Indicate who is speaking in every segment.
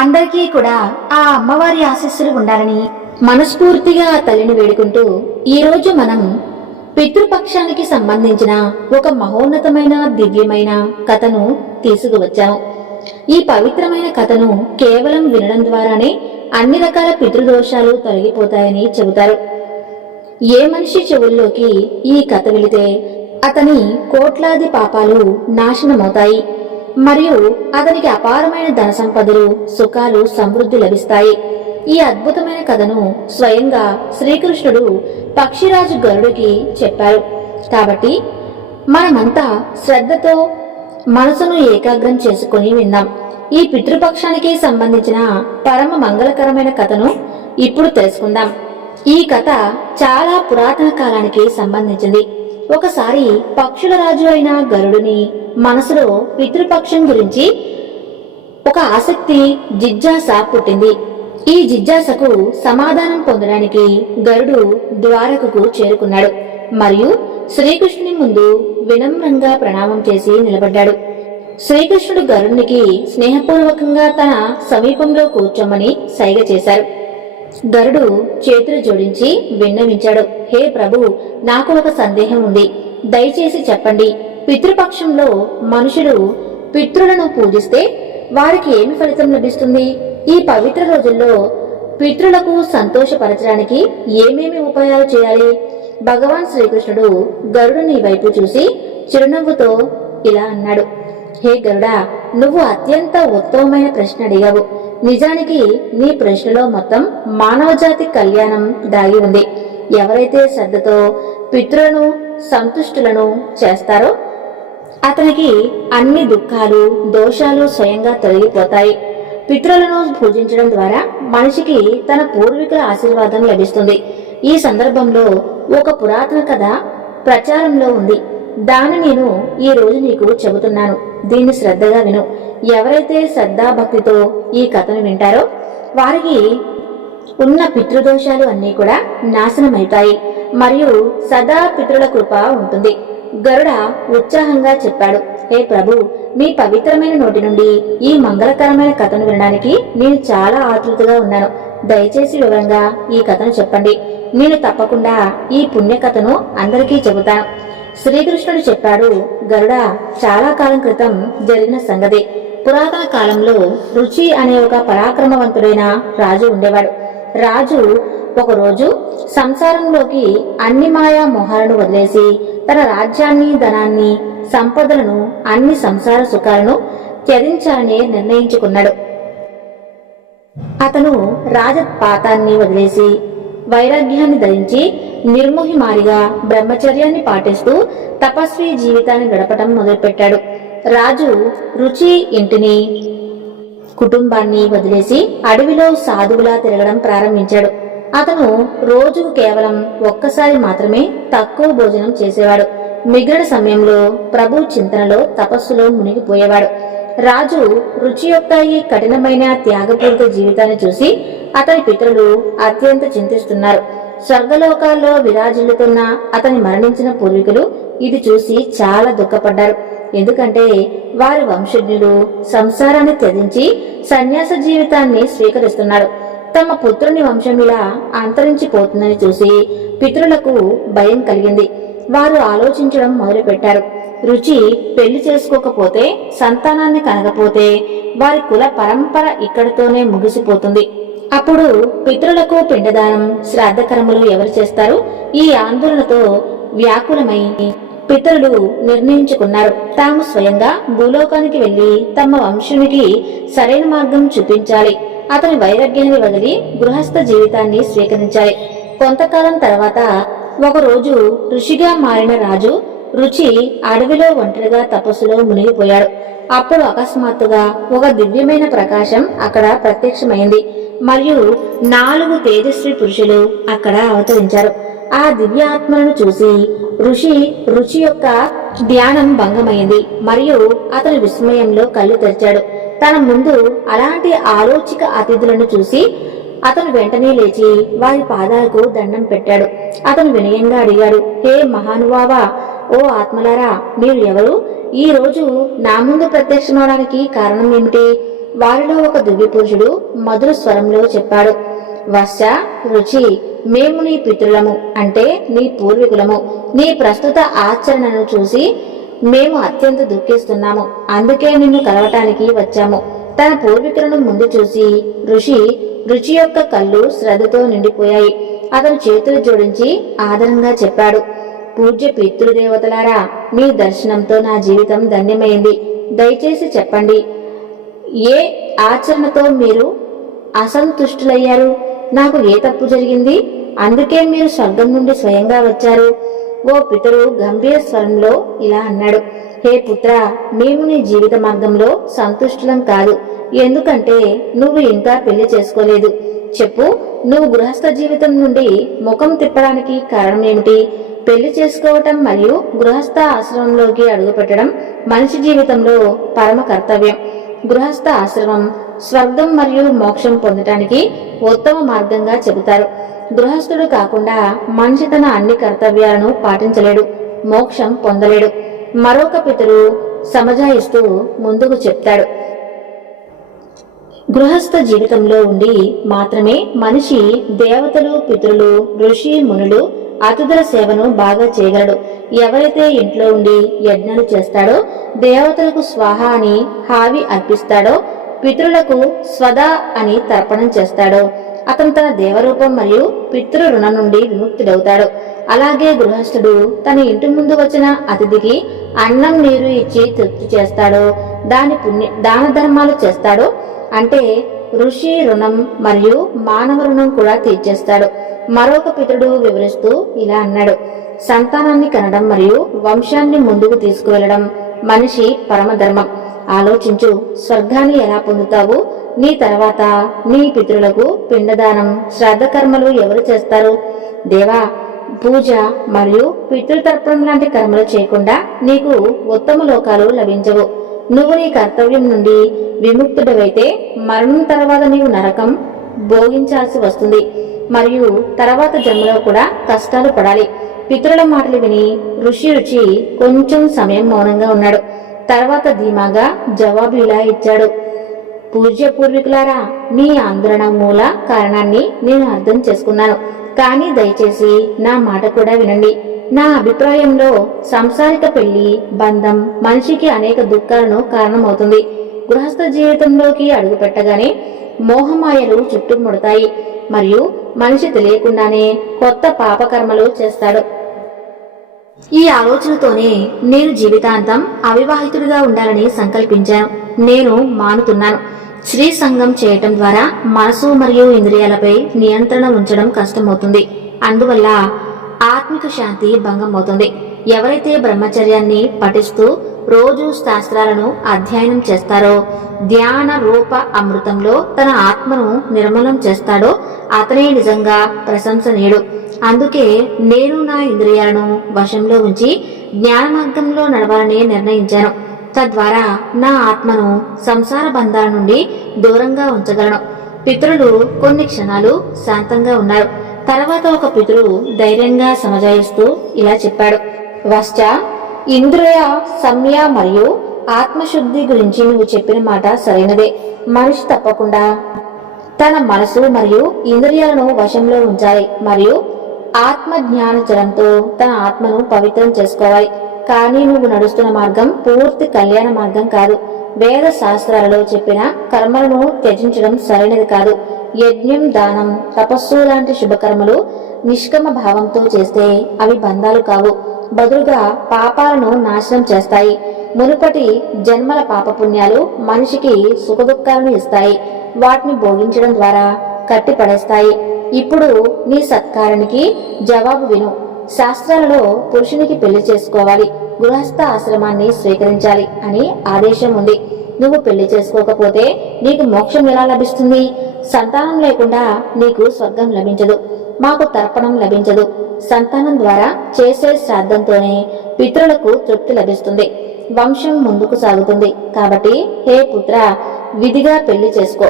Speaker 1: అందరికీ కూడా ఆ అమ్మవారి ఆశస్సులు ఉండాలని మనస్ఫూర్తిగా తల్లిని వేడుకుంటూ ఈరోజు మనం పితృపక్షానికి సంబంధించిన ఒక మహోన్నతమైన దివ్యమైన కథను తీసుకువచ్చాం. ఈ పవిత్రమైన కథను కేవలం వినడం ద్వారానే అన్ని రకాల పితృదోషాలు తొలగిపోతాయని చెబుతారు. ఏ మనిషి చెవుల్లోకి ఈ కథ వెళితే అతని కోట్లాది పాపాలు నాశనమవుతాయి. మరియు అతనికి అపారమైన ధన సంపదలు సుఖాలు సమృద్ధి లభిస్తాయి. ఈ అద్భుతమైన కథను స్వయంగా శ్రీకృష్ణుడు పక్షిరాజు గరుడికి చెప్పారు. కాబట్టి మనమంతా శ్రద్ధతో మనసును ఏకాగ్రం చేసుకుని విందాం. ఈ పితృపక్షానికి సంబంధించిన పరమ మంగళకరమైన కథను ఇప్పుడు తెలుసుకుందాం. ఈ కథ చాలా పురాతన కాలానికి సంబంధించింది. ఒకసారి పక్షుల రాజు అయిన గరుడుని మనసులో పితృపక్షం గురించి ఒక ఆసక్తి జిజ్జాస పుట్టింది. ఈ జిజ్జాసకు సమాధానం పొందడానికి గరుడు ద్వారకకు చేరుకున్నాడు. మరియు శ్రీకృష్ణుని ముందు వినమ్రంగా ప్రణామం చేసి నిలబడ్డాడు. శ్రీకృష్ణుడు గరుడునికి స్నేహపూర్వకంగా తన సమీపంలో కూర్చోమని సైగ చేశారు. గరుడు చేతులు జోడించి విన్నవించాడు. హే ప్రభు నాకు ఒక సందేహం ఉంది. దయచేసి చెప్పండి. పితృపక్షంలో మనుషులు పితృలను పూజిస్తే వారికి ఏమి ఫలితం లభిస్తుంది? ఈ పవిత్ర రోజుల్లో పితృలకు సంతోషపరచడానికి ఏమేమి ఉపాయాలు చేయాలి? భగవాన్ శ్రీకృష్ణుడు గరుడుని వైపు చూసి చిరునవ్వుతో ఇలా అన్నాడు. హే గరుడా నువ్వు అత్యంత ఉత్తమమైన ప్రశ్న అడిగావు. నిజానికి నీ ప్రశ్నలో మొత్తం మానవజాతి కళ్యాణం దాగి ఉంది. ఎవరైతే శ్రద్ధతో పితృలను సంతుష్టులను చేస్తారో అతనికి అన్ని దుఃఖాలు దోషాలు స్వయంగా తొలగిపోతాయి. పితృలను పూజించడం ద్వారా మనిషికి తన పూర్వీకుల ఆశీర్వాదం లభిస్తుంది. ఈ సందర్భంలో ఒక పురాతన కథ ప్రచారంలో ఉంది. దాన్ని నేను ఈ రోజు నీకు చెబుతున్నాను. దీన్ని శ్రద్ధగా విను. ఎవరైతే శ్రద్ధాభక్తితో ఈ కథను వింటారో వారికి ఉన్న పితృదోషాలు అన్నీ కూడా నాశనమవుతాయి. మరియు సదా పితృల కృప ఉంటుంది. గరుడ ఉత్సాహంగా చెప్పాడు హే ప్రభు మీ పవిత్రమైన నోటి నుండి ఈ మంగళకరమైన కథను వినడానికి నేను చాలా ఆతృతగా ఉన్నాను. దయచేసి వివరంగా ఈ కథను చెప్పండి. నేను తప్పకుండా ఈ పుణ్యకథను అందరికీ చెబుతాను. శ్రీకృష్ణుడు చెప్పాడు గరుడ చాలా కాలం క్రితం జరిగిన సంగతి. పురాతన కాలంలో రుచి అనే ఒక పరాక్రమవంతుడైన రాజు ఉండేవాడు. రాజు ఒకరోజు సంసారంలోకి అన్ని మాయా మొహాలను వదిలేసి తన రాజ్యాన్ని ధనాన్ని సంపదలను అన్ని సంసార సుఖాలను త్యజించాలని నిర్ణయించుకున్నాడు. అతను రాజపాతాన్ని వదిలేసి వైరాగ్యాన్ని ధరించి నిర్మోహిమారిగా బ్రహ్మచర్యాన్ని పాటిస్తూ తపస్వి జీవితాన్ని గడపటం మొదలుపెట్టాడు. రాజు రుచి ఇంటిని కుటుంబాన్ని వదిలేసి అడవిలో సాధువులా తిరగడం ప్రారంభించాడు. అతను రోజు కేవలం ఒక్కసారి మాత్రమే తక్కువ భోజనం చేసేవాడు. మిగిలిన సమయంలో ప్రభు చింతనలో తపస్సులో మునిగిపోయేవాడు. రాజు రుచి యొక్క ఈ కఠినమైన త్యాగపూరిత జీవితాన్ని చూసి అతని పితరులు అత్యంత చింతిస్తున్నారు. స్వర్గలోకాల్లో విరాజిల్లుతున్న అతని మరణించిన పూర్వీకులు ఇది చూసి చాలా దుఃఖపడ్డారు. ఎందుకంటే వారి వంశజ్ఞులు సంసారాన్ని త్యజించి సన్యాస జీవితాన్ని స్వీకరిస్తున్నారు. తమ పుత్రుని వంశం ఇలా అంతరించిపోతుందని చూసి పితరులకు భయం కలిగింది. వారు ఆలోచించడం మొదలుపెట్టారు. రుచి పెళ్ళి చేసుకోకపోతే సంతానాన్ని కనకపోతే వారి కుల పరంపర ఇక్కడితోనే ముగిసిపోతుంది. అప్పుడు పితృలకు పిండదానం శ్రాద్ధకర్మలు ఎవరు చేస్తారు? ఈ ఆందోళనతో వ్యాకులమై పితరులు నిర్ణయించుకున్నారు. తాము స్వయంగా భూలోకానికి వెళ్ళి తమ వంశునికి సరైన మార్గం చూపించాలి. అతని వైరాగ్యాన్ని వదిలి గృహస్థ జీవితాన్ని స్వీకరించాలి. కొంతకాలం తర్వాత ఒకరోజు ఋషిగా మారిన రాజు రుచి అడవిలో ఒంటరిగా తపస్సులో మునిగిపోయాడు. అప్పుడు అకస్మాత్తుగా ఒక దివ్యమైన ప్రకాశం అక్కడ ప్రత్యక్షమైంది. మరియు నాలుగు తేజస్వి పురుషులు అక్కడ అవతరించారు. ఆ దివ్యాత్మలను చూసి ఋషి రుచి యొక్క ధ్యానం భంగమైంది. మరియు అతను విస్మయంలో కళ్ళు తెరిచాడు. తన ముందు అలాంటి ఆలోచిక అతిథులను చూసి అతను వెంటనే లేచి వారి పాదాలకు దండం పెట్టాడు. అతను వినయంగా అడిగాడు హే మహానుభావా ఓ ఆత్మలారా మీరు ఎవరు? ఈ రోజు నా ముందు ప్రత్యక్షమవడానికి కారణం ఏమిటి? వారిలో ఒక దివ్య పురుషుడు మధుర స్వరంలో చెప్పాడు వశ రుచి మేము నీ పితృలము అంటే నీ పూర్వీకులము. నీ ప్రస్తుత ఆచరణను చూసి మేము అత్యంత దుఃఖిస్తున్నాము. అందుకే నిన్ను కలవటానికి వచ్చాము. తన పూర్వీకులను ముందు చూసి ఋషి రుచి యొక్క కళ్ళు శ్రద్ధతో నిండిపోయాయి. అతను చేతులు జోడించి ఆదరంగా చెప్పాడు. పూజ్య పితృదేవతలారా మీ దర్శనంతో నా జీవితం ధన్యమైంది. దయచేసి చెప్పండి ఏ ఆచరణతో మీరు అసంతుష్టులయ్యారు? నాకు ఏ తప్పు జరిగింది? అందుకే మీరు స్వర్గం నుండి స్వయంగా వచ్చారు. ఓ పితరు గంభీర స్వరంలో ఇలా అన్నాడు. హే పుత్ర మేము నీ జీవిత మార్గంలో సంతుష్టులం కాదు. ఎందుకంటే నువ్వు ఇంకా పెళ్ళి చేసుకోలేదు. చెప్పు నువ్వు గృహస్థ జీవితం నుండి ముఖం తిప్పడానికి కారణం ఏమిటి? పెళ్ళి చేసుకోవటం మరియు గృహస్థ ఆశ్రమంలోకి అడుగుపెట్టడం మనిషి జీవితంలో పరమ కర్తవ్యం. గృహస్థ ఆశ్రమం స్వర్గం మరియు మోక్షం పొందటానికి ఉత్తమ మార్గంగా చెబుతారు. గృహస్థుడు కాకుండా మనిషి తన అన్ని కర్తవ్యాలను పాటించలేడు మోక్షం పొందలేడు. మరొక పితరు సమజాయిస్తూ ముందుకు చెప్తాడు. గృహస్థ జీవితంలో ఉండి మాత్రమే మనిషి దేవతలు పితరులు ఋషి మునులు అతిథుల సేవను బాగా చేయగలడు. ఎవరైతే ఇంట్లో ఉండి యజ్ఞాలు చేస్తాడో దేవతలకు స్వాహ అని హావి అర్పిస్తాడో పితృలకు స్వదా అని తర్పణం చేస్తాడో అతను తన దేవరూపం మరియు పితృ రుణం నుండి విముక్తుడవుతాడు. అలాగే గృహస్థుడు తన ఇంటి ముందు వచ్చిన అతిథికి అన్నం నీరు ఇచ్చి తృప్తి చేస్తాడో దాని పుణ్య దాన ధర్మాలు చేస్తాడో అంటే ఋషి రుణం మరియు మానవ రుణం కూడా తీర్చేస్తాడు. మరొక పితరుడు వివరిస్తూ ఇలా అన్నాడు. సంతానాన్ని కనడం మరియు వంశాన్ని ముందుకు తీసుకువెళ్ళడం మనిషి పరమధర్మం. ఆలోచించు స్వర్గాన్ని ఎలా పొందుతావు? నీ తర్వాత నీ పితృలకు పిండదానం శ్రాద్ధ కర్మలు ఎవరు చేస్తారు? దేవా పూజ మరియు పితృతర్పణం లాంటి కర్మలు చేయకుండా నీకు ఉత్తమ లోకాలు లభించవు. నువ్వు నీ కర్తవ్యం నుండి విముక్తుడవైతే మరణం తర్వాత నీవు నరకం భోగించాల్సి వస్తుంది. మరియు తర్వాత జన్మలో కూడా కష్టాలు పడాలి. పితరుల మాటలు విని ఋషి రుచి కొంచెం సమయం మౌనంగా ఉన్నాడు. తర్వాత ధీమాగా జవాబు ఇలా ఇచ్చాడు. పూజ్య పూర్వీకులారా మీ ఆందోళన మూల కారణాన్ని నేను అర్థం చేసుకున్నాను. కానీ దయచేసి నా మాట కూడా వినండి. నా అభిప్రాయంలో సంసారిక పెళ్ళి బంధం మనిషికి అనేక దుఃఖాలను కారణమవుతుంది. గృహస్థ జీవితంలోకి అడుగు పెట్టగానే మోహమాయలు చుట్టుముడతాయి మరియు మనిషి తెలియకుండానే కొత్త పాపకర్మలు చేస్తాడు. ఈ ఆలోచనతోనే నేను జీవితాంతం అవివాహితుడిగా ఉండాలని సంకల్పించాను. నేను మానుతున్నాను. శ్రీ సంఘం చేయటం ద్వారా మనసు మరియు ఇంద్రియాలపై నియంత్రణ ఉంచడం కష్టమవుతుంది. అందువల్ల ఆత్మిక శాంతి భంగం అవుతుంది. ఎవరైతే బ్రహ్మచర్యాన్ని పఠిస్తూ రోజు శాస్త్రాలను అధ్యయనం చేస్తారో ధ్యాన రూప అమృతంలో తన ఆత్మను నిర్మలం చేస్తాడో అతనే నిజంగా ప్రశంసనీయుడు అందుకే నేను నా ఇంద్రియాలను వశంలో ఉంచి జ్ఞాన మార్గంలో నడవాలని నిర్ణయించాను. తద్వారా నా ఆత్మను సంసార బంధాల నుండి దూరంగా ఉంచగలను. పితరులు కొన్ని క్షణాలు శాంతంగా ఉన్నారు. తర్వాత ఒక పితృవు ధైర్యంగా సమజాయిస్తూ ఇలా చెప్పాడు. వశ్చ ఇంద్రియ సంయ మరియు ఆత్మశుద్ధి గురించి నువ్వు చెప్పిన మాట సరైనదే. మనిషి తప్పకుండా తన మనసు మరియు ఇంద్రియాలను వశంలో ఉంచాలి మరియు ఆత్మ జ్ఞాన జలంతో తన ఆత్మను పవిత్రం చేసుకోవాలి. కానీ నువ్వు నడుస్తున్న మార్గం పూర్తి కళ్యాణ మార్గం కాదు. వేద శాస్త్రాలలో చెప్పిన కర్మలను త్యజించడం సరైనది కాదు. యజ్ఞం దానం తపస్సు లాంటి శుభకర్మలు నిష్కమ భావంతో చేస్తే అవి బంధాలు కావు. బదులుగా పాపాలను నాశనం చేస్తాయి. మునుపటి జన్మల పాపపుణ్యాలు మనిషికి సుఖదుఖాలను ఇస్తాయి. వాటిని భోగించడం ద్వారా కట్టిపడేస్తాయి. ఇప్పుడు నీ సత్కారానికి జవాబు విను. శాస్త్రాలలో పురుషునికి పెళ్ళి చేసుకోవాలి. గృహస్థ ఆశ్రమాన్ని స్వీకరించాలి అని ఆదేశం ఉంది. నువ్వు పెళ్ళి చేసుకోకపోతే నీకు మోక్షం ఎలా లభిస్తుంది? సంతానం లేకుండా నీకు స్వర్గం లభించదు. మాకు తర్పణం లభించదు. సంతానం ద్వారా చేసే శ్రాద్ధంతోనే పితృలకు తృప్తి లభిస్తుంది. వంశం ముందుకు సాగుతుంది. కాబట్టి హే పుత్ర విధిగా పెళ్ళి చేసుకో.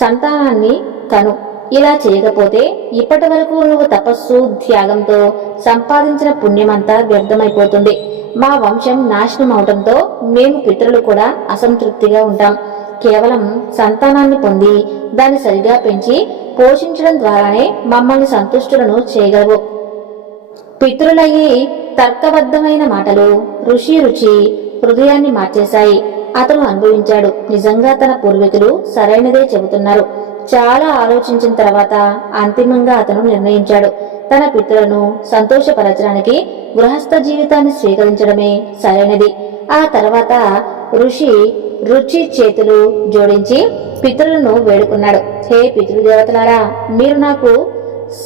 Speaker 1: సంతానాన్ని కను. ఇలా చేయకపోతే ఇప్పటి వరకు నువ్వు తపస్సు త్యాగంతో సంపాదించిన పుణ్యమంతా వ్యర్థమైపోతుంది. మా వంశం నాశనం అవడంతో మేము పితరులు కూడా అసంతృప్తిగా ఉంటాం. కేవలం సంతానాన్ని పొంది దాన్ని సరిగా పెంచి పోషించడం ద్వారానే మమ్మల్ని సంతుష్టులను చేయగలవు. పితృలయ్యి తర్కబద్ధమైన మాటలు ఋషి రుచి హృదయాన్ని మార్చేశాయి. అతను అనుభవించాడు. నిజంగా తన పూర్వీకులు సరైనదే చెబుతున్నారు. చాలా ఆలోచించిన తర్వాత అంతిమంగా అతను నిర్ణయించాడు. తన పితృలను సంతోషపరచడానికి గృహస్థ జీవితాన్ని స్వీకరించడమే సరైనది. ఆ తర్వాత ఋషి రుచి చేతులు జోడించి పితృలను వేడుకున్నాడు. హే పితృదేవతలారా మీరు నాకు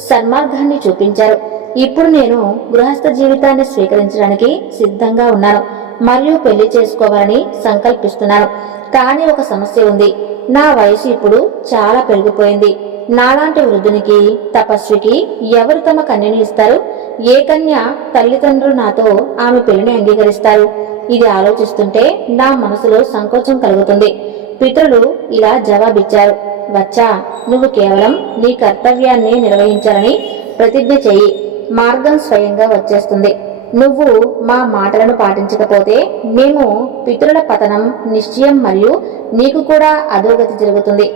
Speaker 1: సన్మార్గాన్ని చూపించారు. ఇప్పుడు నేను గృహస్థ జీవితాన్ని స్వీకరించడానికి సిద్ధంగా ఉన్నాను. మరియు పెళ్ళి చేసుకోవాలని సంకల్పిస్తున్నాను. కానీ ఒక సమస్య ఉంది. నా వయసు ఇప్పుడు చాలా పెరిగిపోయింది. నాలాంటి వృద్ధునికి తపస్వికి ఎవరు తమ కన్యను ఇస్తారు? ఏ కన్య తల్లిదండ్రులు నాతో ఆమె పెళ్ళిని అంగీకరిస్తారు? ఇది ఆలోచిస్తుంటే నా మనసులో సంకోచం కలుగుతుంది. పితరులు ఇలా జవాబిచ్చారు. వచ్చా నువ్వు కేవలం నీ కర్తవ్యాన్ని నిర్వహించాలని ప్రతిజ్ఞ చెయ్యి. మార్గం స్వయంగా వచ్చేస్తుంది. నువ్వు మా మాటలను పాటించకపోతే మేము పితరుల పతనం నిశ్చయం మరియు నీకు కూడా అధోగతి జరుగుతుంది.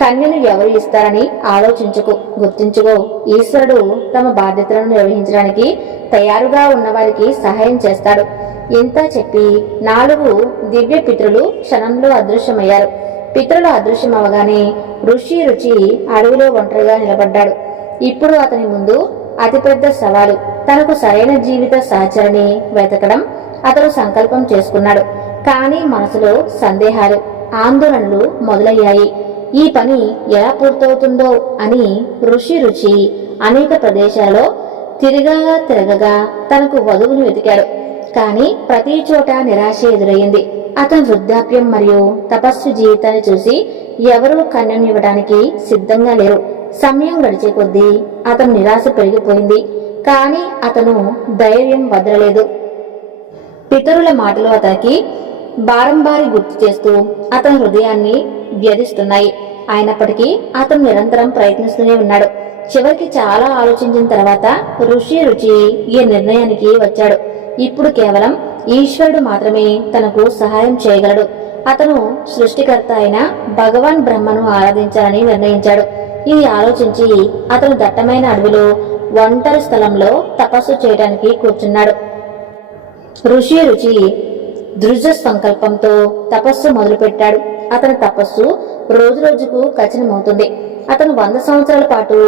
Speaker 1: కన్యను ఎవరు ఇస్తారని ఆలోచించుకు గుర్తించుకో. ఈశ్వరుడు తమ బాధ్యతలను నిర్వహించడానికి తయారుగా ఉన్నవారికి సహాయం చేస్తాడు. ఇంత చెప్పి నాలుగు దివ్య పితృలు క్షణంలో అదృశ్యమయ్యారు. పితృలు అదృశ్యమవగానే ఋషి రుచి అడవిలో ఒంటరిగా నిలబడ్డాడు. ఇప్పుడు అతని ముందు అతిపెద్ద సవాలు. తనకు సరైన జీవిత సహచరిని వెతకడం అతను సంకల్పం చేసుకున్నాడు. కానీ మనసులో సందేహాలు ఆందోళనలు మొదలయ్యాయి. ఈ పని ఎలా పూర్తవుతుందో అని ఋషి రుచి అనేక ప్రదేశాల్లో తిరగా తిరగగా తనకు వధువును వెతికాడు. కానీ ప్రతి చోట నిరాశ ఎదురయ్యింది. అతను వృద్ధాప్యం మరియు తపస్సు జీవితాన్ని చూసి ఎవరూ కన్యను ఇవ్వడానికి సిద్ధంగా లేరు. సమయం గడిచే కొద్దీ అతను నిరాశ పెరిగిపోయింది. కానీ అతను ధైర్యం వదలలేదు. పితరుల మాటలు అతనికి బారంబారి గుర్తు చేస్తూ అతని హృదయాన్ని వ్యధిస్తున్నాయి. అయినప్పటికీ అతను నిరంతరం ప్రయత్నిస్తూనే ఉన్నాడు. చివరికి చాలా ఆలోచించిన తర్వాత ఋషి రుచి ఈ నిర్ణయానికి వచ్చాడు. ఇప్పుడు కేవలం ఈశ్వరుడు మాత్రమే తనకు సహాయం చేయగలడు. అతను సృష్టికర్త అయిన భగవాన్ బ్రహ్మను ఆరాధించాలని నిర్ణయించాడు. ఇది ఆలోచించి అతను దట్టమైన అడవిలో ఒంటరి స్థలంలో తపస్సు చేయడానికి కూర్చున్నాడు. ఋషి రుచి దృజ సంకల్పంతో తపస్సు మొదలుపెట్టాడు. అతని తపస్సు రోజు రోజుకు కఠినమవుతుంది. అతను వంద సంవత్సరాల పాటు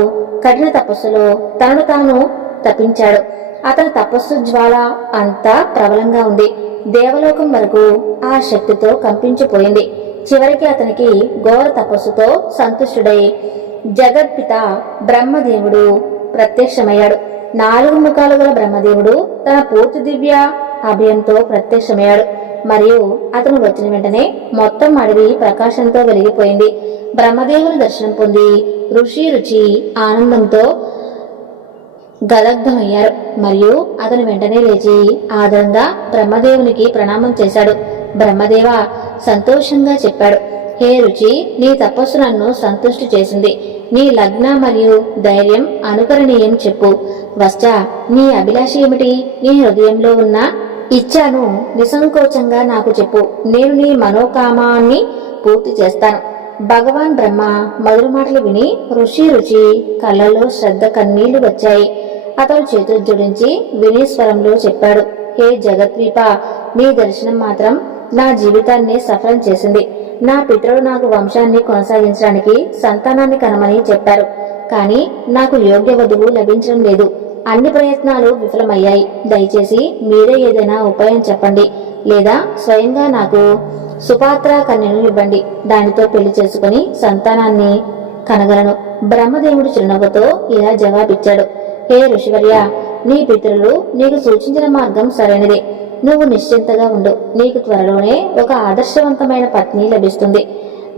Speaker 1: కఠిన తపస్సులో తనను తాను తప్పించాడు. అతని తపస్సు జ్వాల అంతా ప్రబలంగా ఉంది. దేవలోకం వరకు ఆ శక్తితో కంపించిపోయింది. చివరికి అతనికి ఘోర తపస్సుతో సంతుష్టుడై జగత్పిత బ్రహ్మదేవుడు ప్రత్యక్షమయ్యాడు. నాలుగు ముఖాలు గల బ్రహ్మదేవుడు తన పూర్తి దివ్య అభయంతో ప్రత్యక్షమయ్యాడు. మరియు అతను వచ్చిన వెంటనే మొత్తం అడవి ప్రకాశంతో వెలిగిపోయింది. బ్రహ్మదేవుని దర్శనం పొంది ఋషి రుచి ఆనందంతో గదగ్ధమయ్యారు. మరియు అతను వెంటనే లేచి ఆదరంగా బ్రహ్మదేవునికి ప్రణామం చేశాడు. బ్రహ్మదేవ సంతోషంగా చెప్పాడు. హే రుచి నీ తపస్సు నన్ను సంతుష్టి చేసింది. నీ లగ్న మరియు ధైర్యం అనుకరణీయం చెప్పు. వస్తా నీ అభిలాష ఏమిటి? నీ హృదయంలో ఉన్న ఇచ్చాను నిసంకోచంగా నాకు చెప్పు. నేను నీ మనోకామాన్ని పూర్తి చేస్తాను. భగవాన్ బ్రహ్మ మధుర మాటలు విని ఋషి రుచి కళ్ళలో శ్రద్ధ కన్నీళ్ళు వచ్చాయి. అతను చేతులు జోడించి వినీశ్వరంలో చెప్పాడు. హే జగద్వీప నీ దర్శనం మాత్రం నా జీవితాన్ని సఫలం చేసింది. నా పితరుడు నాకు వంశాన్ని కొనసాగించడానికి సంతానాన్ని కనమని చెప్పారు. కానీ నాకు యోగ్య వధువు లభించడం లేదు. అన్ని ప్రయత్నాలు విఫలమయ్యాయి. దయచేసి మీరే ఏదైనా ఉపాయం చెప్పండి. లేదా స్వయంగా నాకు సుపాత్ర కన్యను ఇవ్వండి. దానితో పెళ్ళి చేసుకుని సంతానాన్ని కనగలను. బ్రహ్మదేవుడు చిరునవ్వుతో ఇలా జవాబిచ్చాడు. హే ఋషివర్య నీ పితరులు నీకు సూచించిన మార్గం సరైనదే. నువ్వు నిశ్చింతగా ఉండు. నీకు త్వరలోనే ఒక ఆదర్శవంతమైన పత్ని లభిస్తుంది.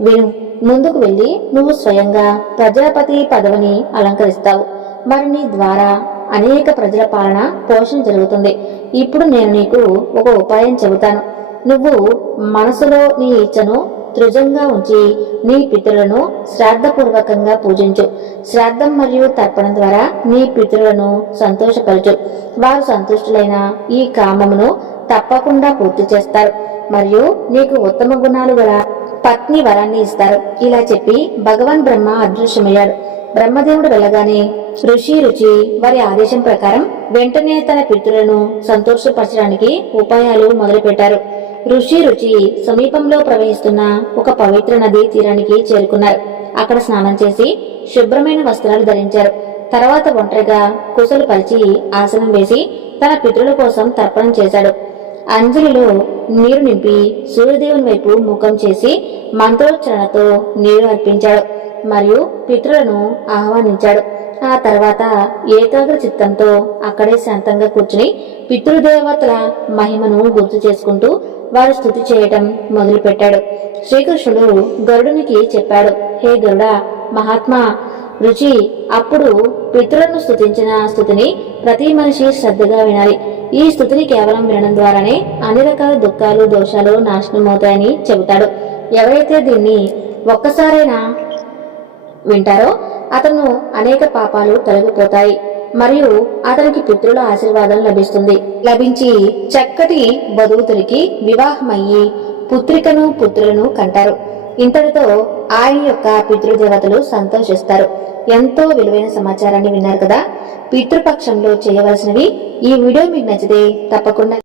Speaker 1: విను ముందుకు వెళ్ళి నువ్వు స్వయంగా ప్రజాపతి పదవిని అలంకరిస్తావు. మరి నీ ద్వారా అనేక ప్రజల పాలన పోషణ జరుగుతుంది. ఇప్పుడు నేను నీకు ఒక ఉపాయం చెబుతాను. నువ్వు మనసులో నీ ఇచ్చను త్రిజంగా ఉంచి నీ పితరులను శ్రాద్ధపూర్వకంగా పూజించు. శ్రాద్ధం మరియు తర్పణం ద్వారా నీ పితరులను సంతోషపరచు. వారు సంతుష్టులైన ఈ కామమును తప్పకుండా పూర్తి చేస్తారు. మరియు నీకు ఉత్తమ గుణాలు గల పత్ని వరాన్ని ఇస్తారు. ఇలా చెప్పి భగవాన్ బ్రహ్మ అదృశ్యమయ్యాడు. బ్రహ్మదేవుడు వెళ్ళగానే ఋషి రుచి వారి ఆదేశం ప్రకారం వెంటనే తన పితృలను సంతోషపరచడానికి ఉపాయాలు మొదలుపెట్టారు. ఋషి రుచి సమీపంలో ప్రవహిస్తున్న ఒక పవిత్ర నది తీరానికి చేరుకున్నారు. అక్కడ స్నానం చేసి శుభ్రమైన వస్త్రాలు ధరించారు. తర్వాత ఒంటరిగా కుసలు పరిచి ఆసనం వేసి తన పితృల కోసం తర్పణం చేశాడు. అంజలిలో నీరు నింపి సూర్యదేవుని వైపు ముఖం చేసి మంత్రోచ్చరణతో నీరు అర్పించాడు. మరియు పితృలను ఆహ్వానించాడు. ఆ తర్వాత ఏకాగ్ర చిత్తంతో అక్కడే శాంతంగా కూర్చుని పితృదేవతల మహిమను గుర్తు చేసుకుంటూ వారు స్థుతి చేయటం మొదలుపెట్టాడు. శ్రీకృష్ణుడు గరుడునికి చెప్పాడు హే గరుడ మహాత్మా రుచి అప్పుడు పితృలను స్థుతించిన స్థుతిని ప్రతి మనిషి శ్రద్ధగా వినాలి. ఈ స్థుతిని కేవలం వినడం ద్వారానే అన్ని రకాల దుఃఖాలు దోషాలు నాశనం అవుతాయని చెబుతాడు. ఎవరైతే దీన్ని ఒక్కసారైనా వింటారో అతను అనేక పాపాలు తొలగిపోతాయి. మరియు అతనికి పుత్రుల ఆశీర్వాదం లభిస్తుంది. లభించి చక్కటి బదువుతురికి వివాహమయ్యి పుత్రికను పుత్రులను కంటారు. ఇంతటితో ఆయన యొక్క పితృదేవతలు సంతోషిస్తారు. ఎంతో విలువైన సమాచారాన్ని విన్నారు కదా? పితృపక్షంలో చేయవలసినవి ఈ వీడియో మీకు నచ్చితే తప్పకుండా